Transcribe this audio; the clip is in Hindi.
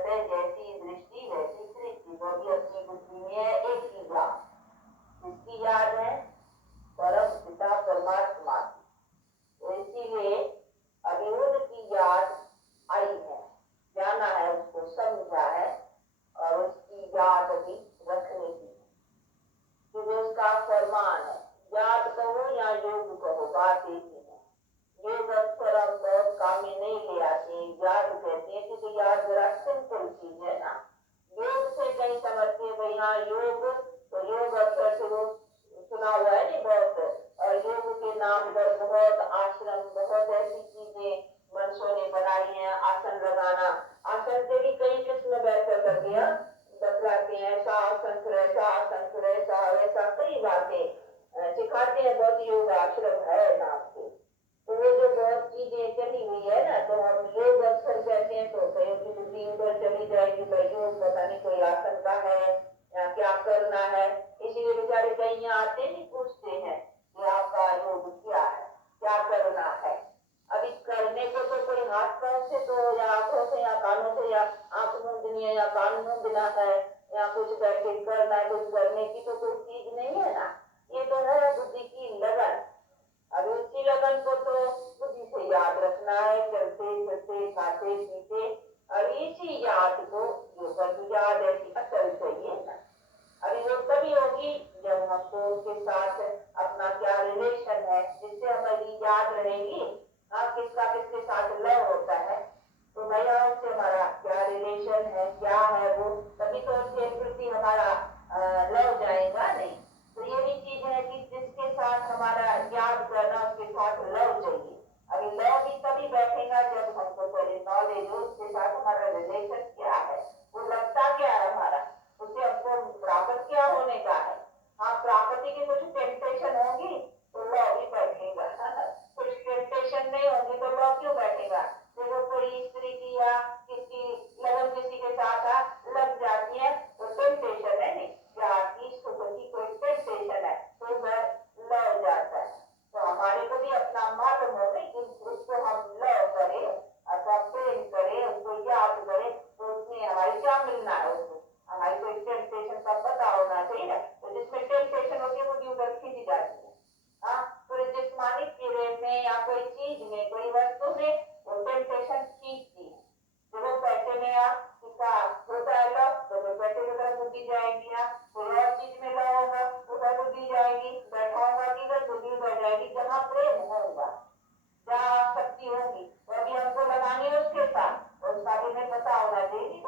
कहते हैं जैसी दृष्टि वैसी सृष्टि, जो भी अपनी बुद्धि में है एक ही याद, किसकी याद है? परम पिता परमात्मा की। तो इसीलिए अनिरुद्ध की याद आई है, जाना है, उसको समझा है और उसकी याद भी रखने की है, क्योंकि उसका फरमान है। याद कहो या योग कहो, बात एक ही है। योग अक्सर हम बहुत काम में नहीं ले आते हैं, याद कहते हैं, क्योंकि याद जरा सिंपल चीज है ना। योग से कहीं समझते हैं भाई हाँ योग, तो योग अक्सर से वो सुना हुआ है नहीं बहुत, और योग के नाम पर बहुत आश्रम, बहुत ऐसी चीजें मनुष्यों ने बनाई है। आसन लगाना, आसन के भी कई किस्म बैठकर करके बतलाते हैं, ऐसा आसन फिर ऐसा आसन फिर ऐसा वैसा कई बातें सिखाते हैं। बहुत योग आश्रम है नाम से, तो वो जो बहुत चीजें चली हुई है ना, तो हम योग अक्सर कहते हैं तो कहीं की बुद्धि ऊपर चली जाएगी, भाई योग पता नहीं कोई आसन का है या क्या करना है। इसीलिए बेचारे कहीं आते नहीं, पूछते हैं कि आपका योग क्या है, क्या करना है। अभी करने को तो कोई हाथ पांव से तो या आंखों से या कानों से या आंख मूंदनी है या कान मूंदना है या कुछ बैठे करना है, कुछ करने की तो कोई चीज नहीं है ना। ये तो है बुद्धि की लगन। अब उसी लगन को तो बुद्धि से याद रखना है, चलते चलते खाते पीते, और इसी याद को जो याद ऐसी असल चाहिए ना। अभी वो तभी होगी जब हमको उसके साथ अपना क्या रिलेशन है, जिससे हमारी याद रहेगी। हाँ, किसका किसके साथ लव होता है, तो भैया उससे हमारा क्या रिलेशन है, क्या है वो, तभी तो उसके प्रति हमारा लव जाएगा नहीं। तो ये भी चीज है कि जिसके साथ हमारा याद करना, उसके साथ लव चाहिए। अभी लव भी तभी बैठेगा जब हमको पहले नॉलेज हो उसके साथ हमारा रिलेशन क्या है, वो लगता क्या है हमारा, उससे हमको प्राप्त क्या होने का है। हाँ, प्राप्ति की कुछ टेम्पटेशन होगी तो लव भी बैठेगा कुछ टेम्पटेशन नहीं होगी तो लव क्यों बैठेगा। देखो कोई स्त्री की या किसी लगन किसी के साथ लग जाती है तो टेम्पटेशन है नहीं, या इष्ट की कोई टेम्पटेशन है तो वह लव जाता है। तो हमारे को भी अपना मालूम हो नहीं कि उसको हम लव करें अथवा प्रेम करें, उसको याद करें, तो उसमें हमारी क्या मिलना है, उसको हमारी कोई टेम्पटेशन का पता होना चाहिए ना। तो जिसमें टेम्पटेशन होती है वो भी उधर खींची जाती है। हाँ, कोई जिस्मानी क्रिया में या कोई चीज में, कोई वस्तु में वो टेम्पटेशन खींचती है। जब पैसे में या किसा होता है लव, तो वो पैसे की तरफ बुद्धि जाएगी, या कोई और चीज में लव होगा उधर बुद्धि जाएगी, बैठा होगा किधर बुद्धि उधर जाएगी। जहाँ प्रेम होगा, जहाँ शक्ति होगी, वो भी हमको लगानी है उसके साथ, और उसका भी हमें पता होना चाहिए